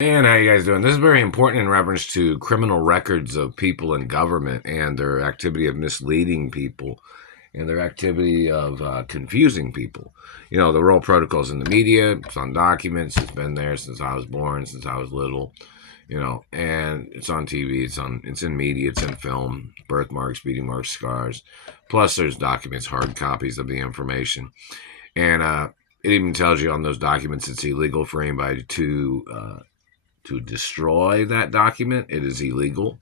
And how you guys doing? This is very important in reference to criminal records of people in government and their activity of misleading people and their activity of confusing people. You know, the role protocols in the media, it's on documents, it's been there since I was born, since I was little, you know, and it's on TV, it's in media, it's in film, birthmarks, beating marks, scars. Plus there's documents, hard copies of the information. And it even tells you on those documents it's illegal for anybody to destroy that document. It is illegal,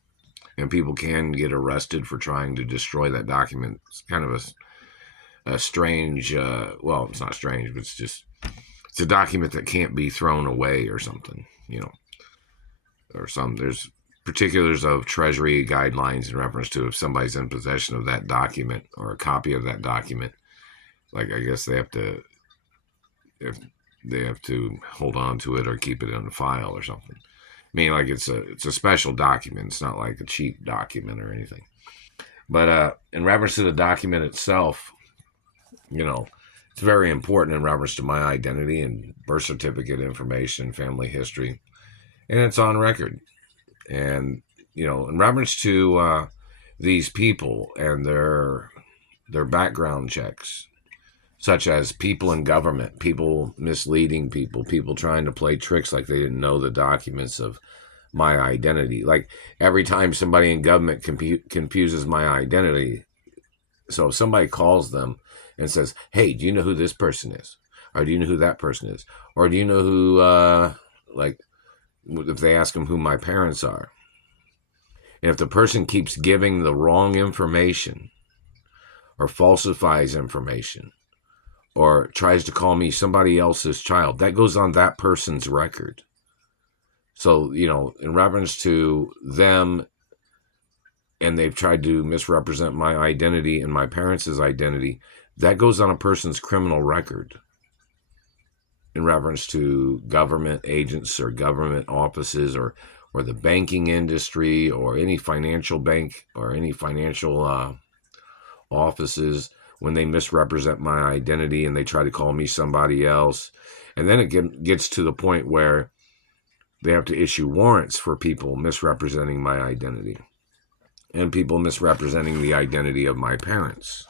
and people can get arrested for trying to destroy that document. It's kind of a strange, well, it's not strange, but it's a document that can't be thrown away or something, you know, there's particulars of Treasury guidelines in reference to if somebody's in possession of that document or a copy of that document, like I guess if they have to hold on to it or keep it in the file or something. I mean, like it's a special document. It's not like a cheap document or anything. But in reference to the document itself, you know, it's very important in reference to my identity and birth certificate information, family history, and it's on record. And you know, in reference to these people and their background checks, such as people in government, people misleading people, people trying to play tricks like they didn't know the documents of my identity. Like every time somebody in government confuses my identity, so if somebody calls them and says, "Hey, do you know who this person is? Or do you know who that person is? Or do you know who, like, if they ask them who my parents are?" And if the person keeps giving the wrong information or falsifies information, or tries to call me somebody else's child, that goes on that person's record. So, you know, in reference to them, and they've tried to misrepresent my identity and my parents' identity, that goes on a person's criminal record in reference to government agents or government offices or the banking industry or any financial bank or any financial offices when they misrepresent my identity and they try to call me somebody else. And then it gets to the point where they have to issue warrants for people misrepresenting my identity and people misrepresenting the identity of my parents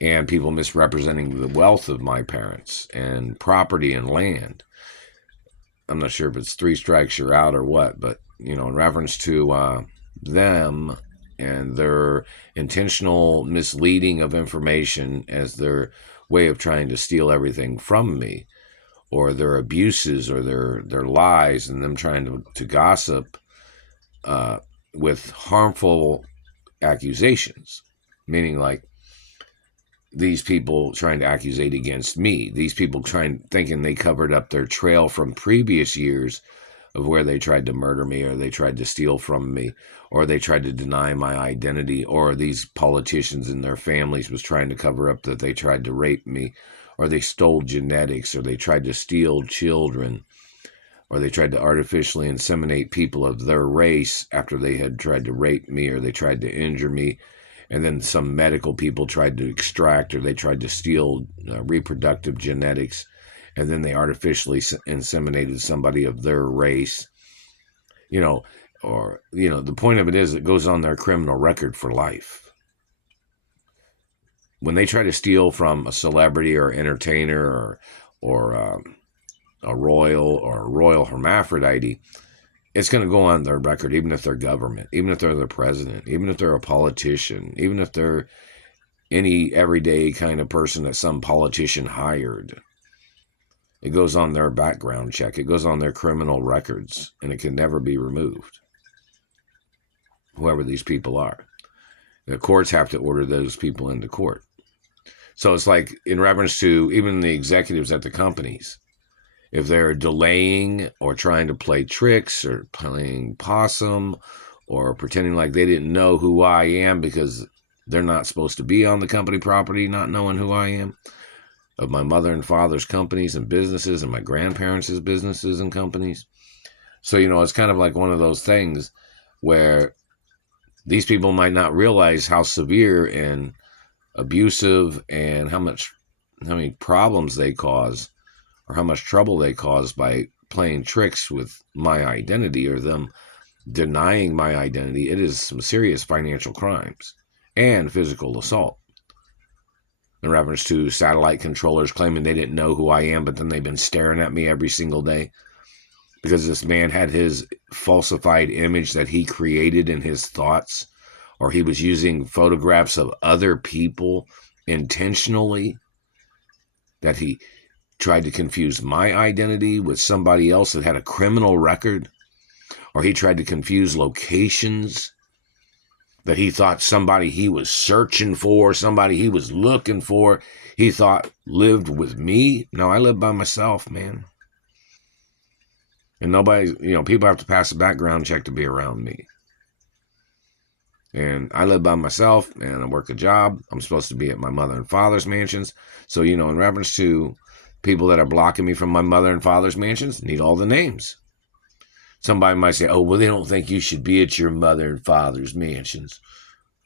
and people misrepresenting the wealth of my parents and property and land. I'm not sure if it's three strikes you're out or what, but, you know, in reference to them and their intentional misleading of information as their way of trying to steal everything from me, or their abuses or their lies and them trying to gossip with harmful accusations, meaning like these people trying to accusate against me, these people thinking they covered up their trail from previous years of where they tried to murder me or they tried to steal from me or they tried to deny my identity, or these politicians and their families was trying to cover up that they tried to rape me, or they stole genetics, or they tried to steal children, or they tried to artificially inseminate people of their race after they had tried to rape me or they tried to injure me. And then some medical people tried to extract or they tried to steal reproductive genetics, and then they artificially inseminated somebody of their race, you know, or, you know, the point of it is it goes on their criminal record for life. When they try to steal from a celebrity or entertainer or a royal hermaphrodite, it's going to go on their record, even if they're government, even if they're the president, even if they're a politician, even if they're any everyday kind of person that some politician hired. It goes on their background check. It goes on their criminal records, and it can never be removed, whoever these people are. The courts have to order those people into court. So it's like in reference to even the executives at the companies, if they're delaying or trying to play tricks or playing possum or pretending like they didn't know who I am because they're not supposed to be on the company property, not knowing who I am, of my mother and father's companies and businesses and my grandparents' businesses and companies. So, you know, it's kind of like one of those things where these people might not realize how severe and abusive and how many problems they cause or how much trouble they cause by playing tricks with my identity or them denying my identity, it is some serious financial crimes and physical assault. In reference to satellite controllers claiming they didn't know who I am, but then they've been staring at me every single day because this man had his falsified image that he created in his thoughts, or he was using photographs of other people intentionally, that he tried to confuse my identity with somebody else that had a criminal record, or he tried to confuse locations, that he thought somebody he was searching for, somebody he was looking for, he thought lived with me. No, I live by myself, man. And nobody, people have to pass a background check to be around me. And I live by myself, and I work a job. I'm supposed to be at my mother and father's mansions. So, in reference to people that are blocking me from my mother and father's mansions, need all the names. Somebody might say, oh, well, they don't think you should be at your mother and father's mansions.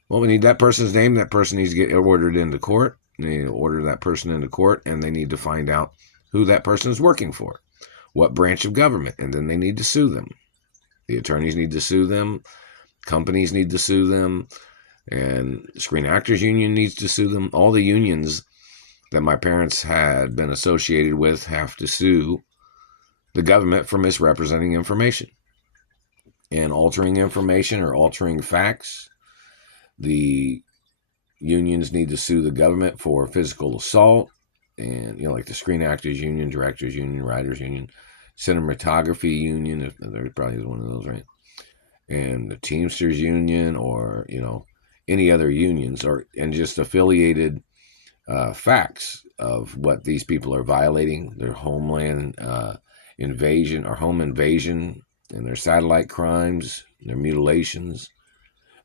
Well, we need that person's name. That person needs to get ordered into court. They need to order that person into court, and they need to find out who that person is working for, what branch of government, and then they need to sue them. The attorneys need to sue them. Companies need to sue them. And the Screen Actors Union needs to sue them. All the unions that my parents had been associated with have to sue the government for misrepresenting information and altering information or altering facts. The unions need to sue the government for physical assault, and like the Screen Actors Union, Directors Union, Writers Union, Cinematography Union, if there probably is one of those, right? And the Teamsters Union, or any other unions, and just affiliated facts of what these people are violating, their homeland invasion or home invasion, and their satellite crimes, their mutilations,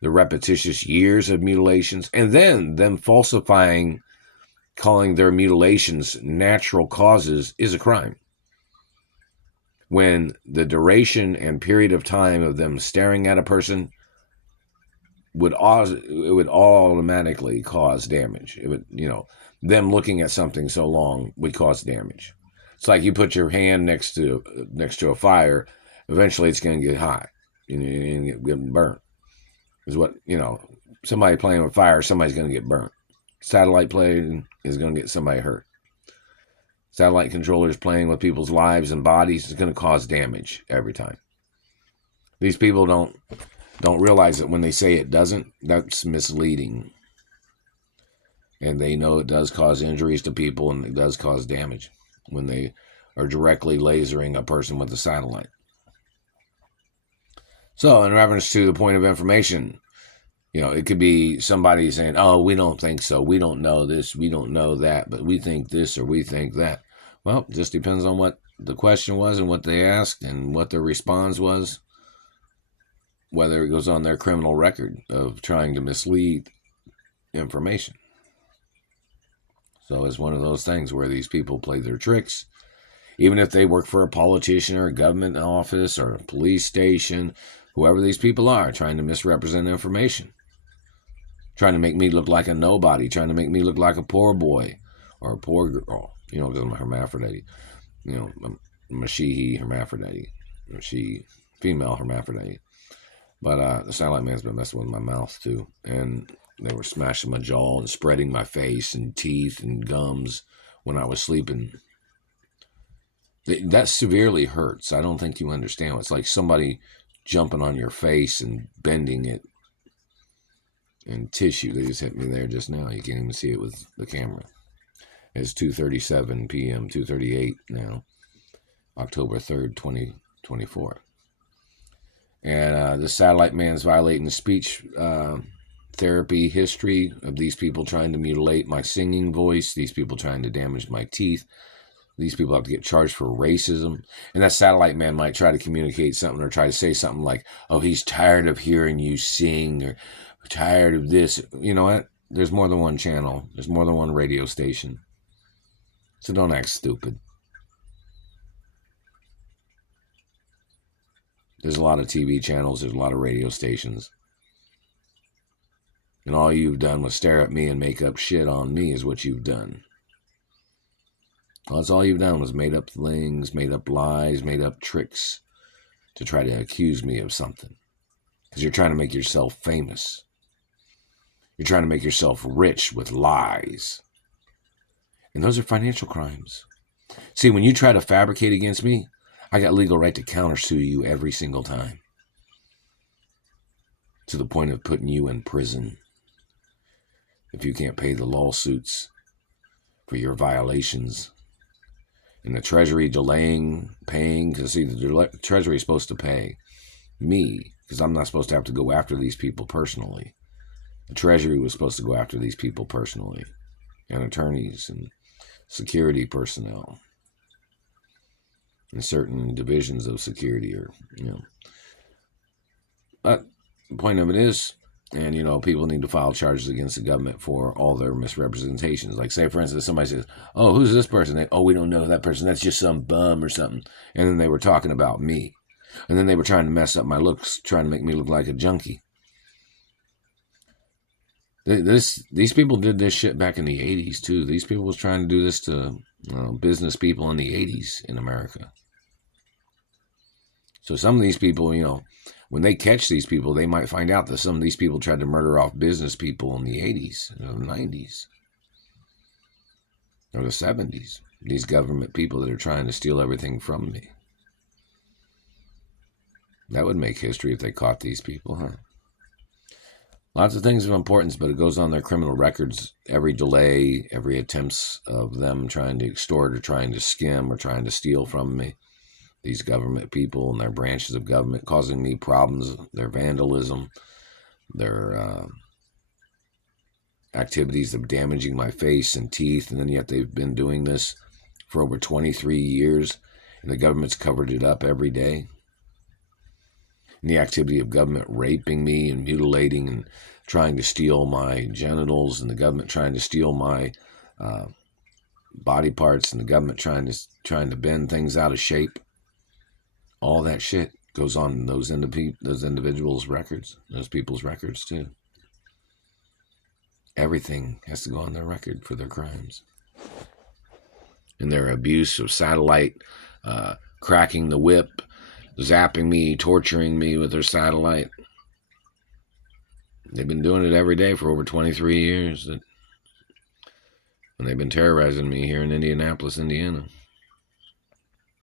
the repetitious years of mutilations, and then them falsifying, calling their mutilations natural causes is a crime. When the duration and period of time of them staring at a person would automatically cause damage. It would, them looking at something so long would cause damage. It's like you put your hand next to a fire, eventually it's going to get hot. You're going to get burnt. Is what, somebody playing with fire, somebody's going to get burnt. Satellite playing is going to get somebody hurt. Satellite controllers playing with people's lives and bodies is going to cause damage every time. These people don't realize that when they say it doesn't, that's misleading. And they know it does cause injuries to people, and it does cause damage when they are directly lasering a person with a satellite. So in reference to the point of information, it could be somebody saying, oh, we don't think so. We don't know this. We don't know that. But we think this or we think that. Well, it just depends on what the question was and what they asked and what their response was, whether it goes on their criminal record of trying to mislead information. So it's one of those things where these people play their tricks. Even if they work for a politician or a government office or a police station, whoever these people are, trying to misrepresent information. Trying to make me look like a nobody, trying to make me look like a poor boy or a poor girl, because I'm a hermaphrodite, I'm a she, hermaphrodite, or she, female hermaphrodite. But the satellite man's been messing with my mouth too, and they were smashing my jaw and spreading my face and teeth and gums when I was sleeping. That severely hurts. I don't think you understand. It's like somebody jumping on your face and bending it. And tissue. They just hit me there just now. You can't even see it with the camera. It's 2:37 p.m., 2:38 now, October 3rd, 2024. And the satellite man's violating speech therapy history of these people trying to mutilate my singing voice, these people trying to damage my teeth. These people have to get charged for racism. And that satellite man might try to communicate something or try to say something like, oh, he's tired of hearing you sing, or tired of this. You know what? There's more than one channel. There's more than one radio station. So don't act stupid. There's a lot of TV channels. There's a lot of radio stations. And all you've done was stare at me and make up shit on me is what you've done. Well, that's all you've done was made up things, made up lies, made up tricks to try to accuse me of something. Because you're trying to make yourself famous. You're trying to make yourself rich with lies. And those are financial crimes. See, when you try to fabricate against me, I got legal right to countersue you every single time. To the point of putting you in prison if you can't pay the lawsuits for your violations. And the Treasury delaying paying, because see, the Treasury is supposed to pay me, because I'm not supposed to have to go after these people personally. The Treasury was supposed to go after these people personally, and attorneys and security personnel and certain divisions of security, or But the point of it is, and people need to file charges against the government for all their misrepresentations. Like, say, for instance, somebody says, "Oh, who's this person?" "Oh, we don't know that person. That's just some bum or something." And then they were talking about me, and then they were trying to mess up my looks, trying to make me look like a junkie. These people did this shit back in the 80s too. These people was trying to do this to business people in the 80s in America. So some of these people, when they catch these people, they might find out that some of these people tried to murder off business people in the 80s, or the 90s, or the 70s. These government people that are trying to steal everything from me. That would make history if they caught these people, huh? Lots of things of importance, but it goes on their criminal records. Every delay, every attempts of them trying to extort or trying to skim or trying to steal from me. These government people and their branches of government causing me problems, their vandalism, their activities of damaging my face and teeth, and then yet they've been doing this for over 23 years, and the government's covered it up every day. And the activity of government raping me and mutilating and trying to steal my genitals, and the government trying to steal my body parts, and the government trying to bend things out of shape. All that shit goes on in those individuals' records, those people's records too. Everything has to go on their record for their crimes. And their abuse of satellite, cracking the whip, zapping me, torturing me with their satellite. They've been doing it every day for over 23 years. And they've been terrorizing me here in Indianapolis, Indiana.